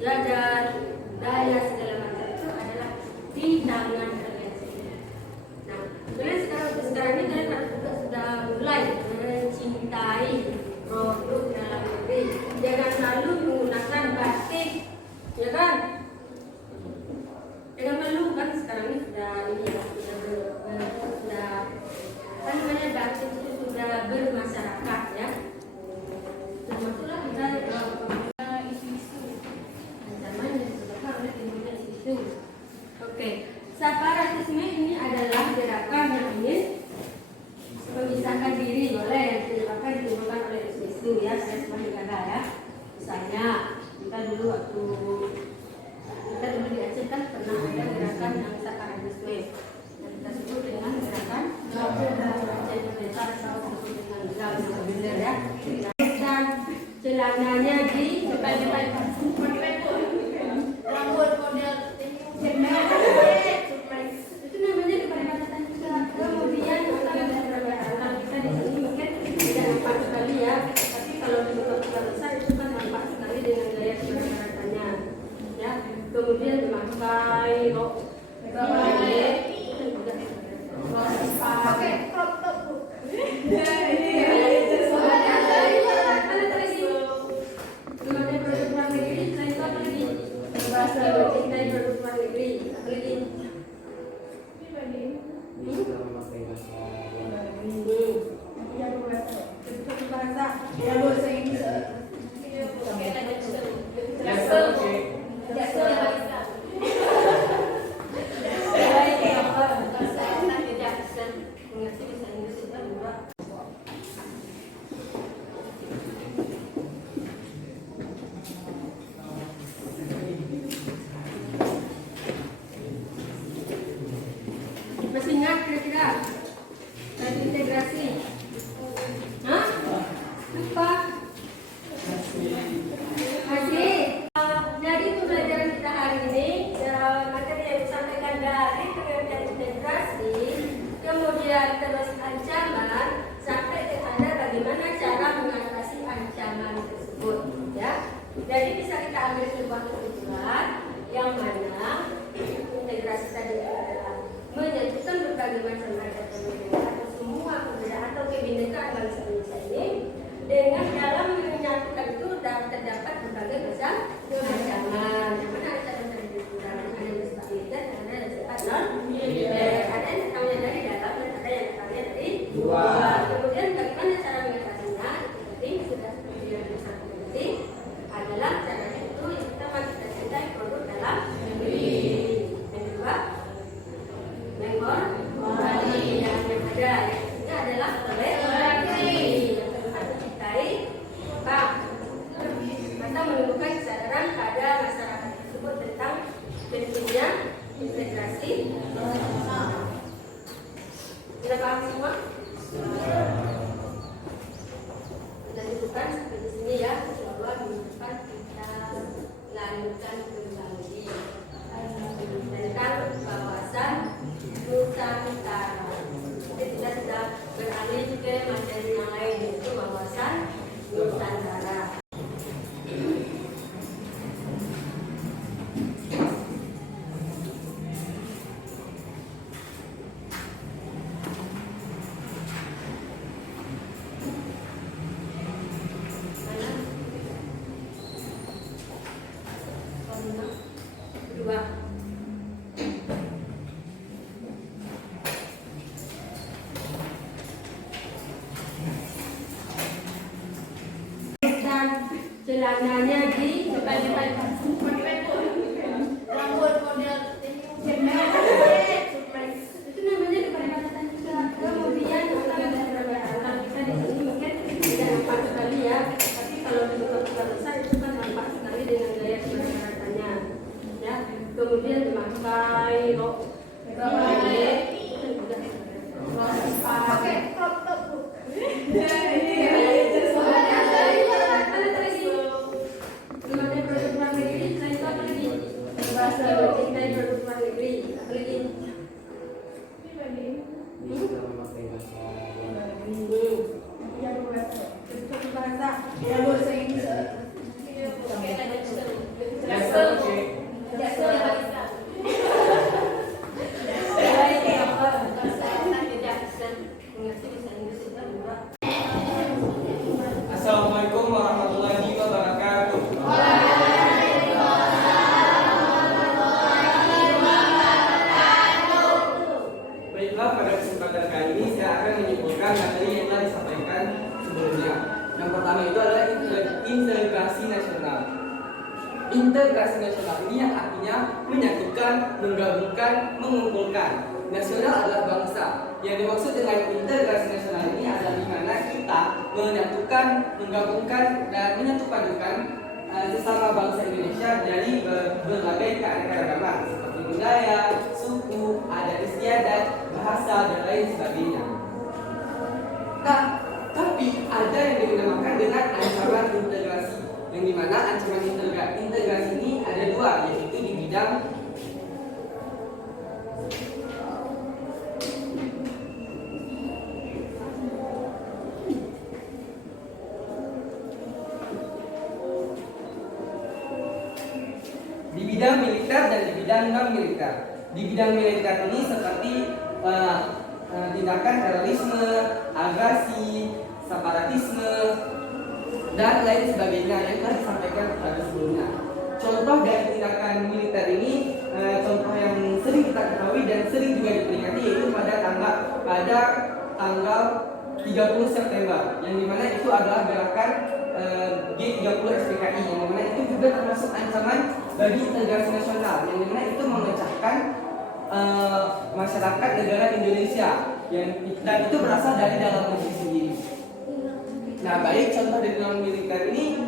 ya, dan daya segala macam itu adalah di tangan kalian sendiri. Nah, kalian sekarang ini kalian sudah mulai mencintai produk dalam negeri. Jangan selalu menggunakan batik, ya kan? Jangan malu kan sekarang ini sudah kan namanya batik itu sudah bermasyarakat ya. Termasuklah kita isu-isu ancaman yang disebabkan oleh timbulnya isu. Oke, separatisme ini adalah gerakan yang ingin memisahkan diri oleh yang ditimbulkan oleh isu-isu ya. Saya sebagai kakak ya. Misalnya kita dulu di Aceh kan pernah ada gerakan yang separatisme yang kita sebut dengan gerakan ya. Dan celananya di rambut model itu namanya kepadatan juga. Kemudian kalau kita di sini mungkin tidak nampak sekali ya, tapi kalau di kota besar itu kan nampak sekali dengan gaya kepadataannya ya. Kemudian memakai masih ingat kira-kira tadi integrasi? Hah? Lupa? Masih? Jadi pembelajaran kita hari ini materi yang disampaikan dari pengertian integrasi, kemudian terus ancaman, sampai kepada bagaimana cara mengatasi ancaman tersebut ya. Jadi bisa kita ambil sebuah kesimpulan yang mana integrasi tadi adalah menyatukan berbagai macam ragam atau semua perbedaan atau kebinekaan bangsa Indonesia ini dengan dalam menyatukan itu terdapat berbagai macam ancaman. Mana ancaman dari ada yang bersifat militer, ada yang bersifat non militer, ada yang datangnya dari dalam dan ada yang datangnya dari luar. Kemudian bagaimana cara mengatasinya? Penting sudah seperti yang disampaikan tadi adalah caranya itu yang pertama kita cintai produk dalam negeri. Yang kedua morali yang ada, ini adalah toleransi. Yang keempat mencintai bank atau menumbuhkan kesadaran pada masyarakat tersebut tentang pentingnya integrasi. Sudah paham semua? Sudah disebutkan seperti sini ya. Insyaallah minggu depan kita lanjutkan kembali tentang wawasan Nusantara. Jadi kita sudah beralih ke materi yang lain, yaitu wawasan Nusantara. Kedua. Celananya di rambut model itu namanya kepadatan juga. Kemudian kalau kita di sini mungkin tidak nampak sekali ya, tapi kalau di kota besar itu kan nampak sekali dengan gaya kepadataannya ya. Kemudian Integrasi nasional ini yang artinya menyatukan, menggabungkan, mengumpulkan. Nasional adalah bangsa. Yang dimaksud dengan integrasi nasional ini adalah di mana kita menyatukan, menggabungkan, dan menyatupadukan sesama bangsa Indonesia dari berbagai keanekaragaman seperti budaya, suku, adat istiadat, bahasa, dan lain sebagainya. Nah, tapi ada yang dinamakan dengan ancaman integrasi, yang dimana ancaman integrasi ini ada dua, yaitu di bidang militer dan di bidang non militer. Di bidang militer ini seperti tindakan terorisme, agresi, separatisme, dan lain sebagainya yang telah disampaikan pada sebelumnya. Contoh dari tindakan militer ini, contoh yang sering kita ketahui dan sering juga diperingati yaitu pada tanggal 30 September, yang dimana itu adalah gerakan G30 SPKI, yang dimana itu juga termasuk ancaman bagi integrasi nasional, yang dimana itu memecahkan masyarakat negara Indonesia, dan itu berasal dari dalam negeri sendiri. Nah, baik contoh dari non militer ini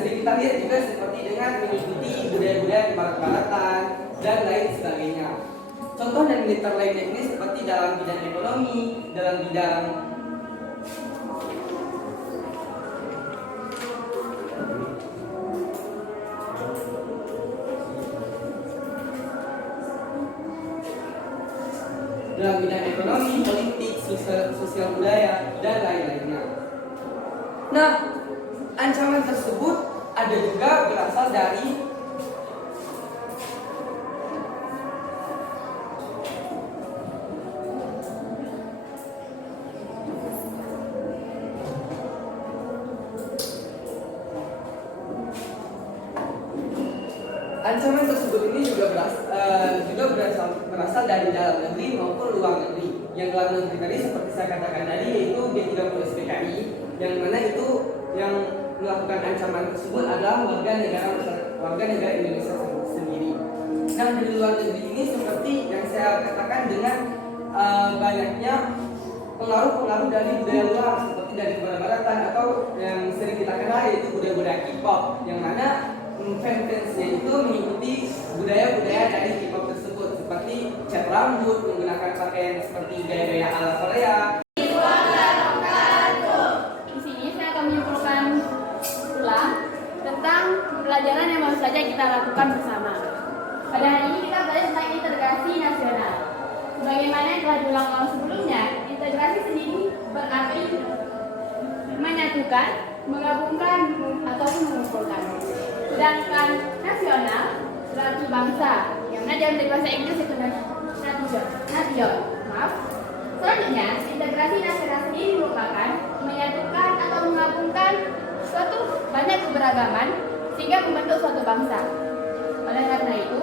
sering kita lihat juga seperti dengan mengikuti budaya-budaya kebarat-baratan dan lain sebagainya. Contoh dari militer lainnya ini seperti dalam bidang ekonomi, dalam bidang ekonomi, politik, sosial budaya, dan lain-lainnya. Nah, ancaman tersebut ada juga berasal dari berasal dari dalam negeri maupun luar negeri. Yang dalam negeri tadi seperti saya katakan tadi yaitu G30 SPKI, yang mana itu yang melakukan ancaman tersebut adalah warga negara Indonesia sendiri. Nah, di luar negeri ini seperti yang saya katakan dengan banyaknya pengaruh-pengaruh dari budaya luar seperti dari barat-baratan atau yang sering kita kenal yaitu budaya-budaya K-pop, yang mana fans-fansnya itu mengikuti budaya-budaya dari K-pop tersebut seperti cat rambut, menggunakan pakaian seperti gaya-gaya ala Korea. Di sini saya akan menyimpulkan ulang tentang pelajaran yang baru saja kita lakukan bersama. Pada hari ini kita belajar tentang integrasi nasional. Sebagaimana yang telah diulang-ulang sebelumnya, integrasi sendiri berarti menyatukan, menggabungkan, ataupun mengumpulkan. Sedangkan nasional berarti bangsa, yang mana dalam bahasa Inggris itu nation. Selanjutnya, integrasi nasional sendiri merupakan menyatukan atau menggabungkan suatu banyak keberagaman sehingga membentuk suatu bangsa. Oleh karena itu,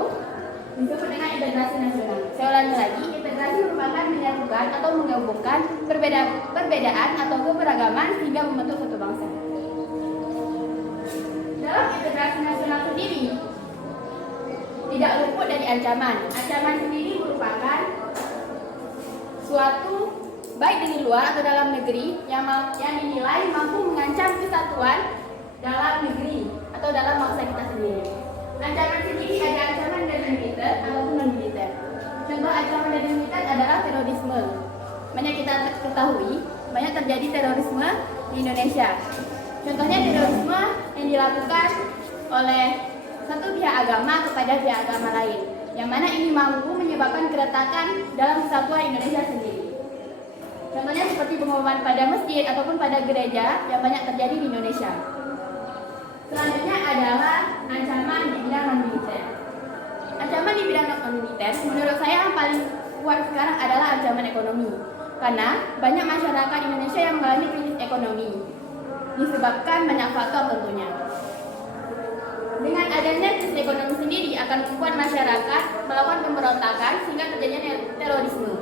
disebut dengan integrasi nasional. Saya ulangi lagi, integrasi merupakan menyatukan atau menggabungkan perbedaan atau keberagaman sehingga membentuk suatu bangsa. Dalam integrasi nasional sendiri tidak luput dari ancaman. Ancaman sendiri merupakan suatu baik dari luar atau dalam negeri yang dinilai mampu mengancam kesatuan dalam negeri atau dalam bangsa kita sendiri. Ancaman sendiri ada ancaman dari militer ataupun non militer. Contoh ancaman dari militer adalah terorisme. Banyak kita ketahui, banyak terjadi terorisme di Indonesia. Contohnya terorisme yang dilakukan oleh satu pihak agama kepada pihak agama lain, yang mana ini mampu menyebabkan keretakan dalam kesatuan Indonesia sendiri. Contohnya seperti pengumuman pada masjid ataupun pada gereja yang banyak terjadi di Indonesia. Selanjutnya adalah ancaman di bidang non-militer. Ancaman di bidang non-militer, menurut saya yang paling kuat sekarang adalah ancaman ekonomi. Karena banyak masyarakat Indonesia yang mengalami krisis ekonomi, disebabkan banyak faktor tentunya. Dengan adanya krisis ekonomi sendiri akan membuat masyarakat melakukan pemberontakan sehingga terjadinya terorisme.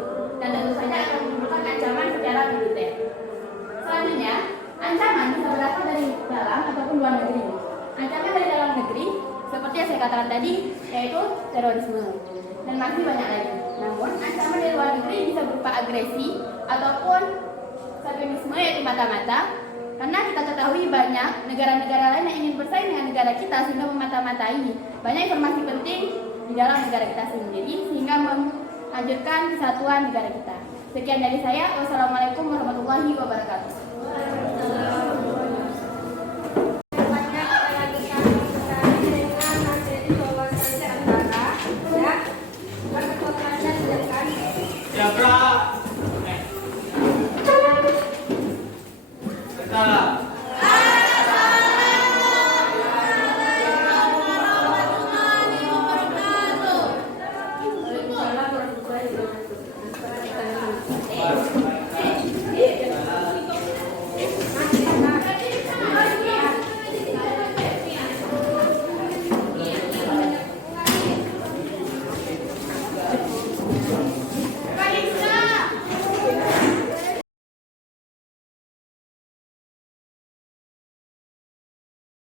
Dan tentu saja akan menimbulkan ancaman secara militer. Selanjutnya, ancaman bisa berasal dari dalam ataupun luar negeri. Ancaman dari dalam negeri seperti yang saya katakan tadi, yaitu terorisme dan masih banyak lagi. Namun ancaman dari luar negeri bisa berupa agresi ataupun sionisme, yaitu mata-mata. Karena kita ketahui banyak negara-negara lain yang ingin bersaing dengan negara kita sehingga memata-matai banyak informasi penting di dalam negara kita sendiri sehingga menghancurkan kesatuan negara kita. Sekian dari saya. Wassalamualaikum warahmatullahi wabarakatuh.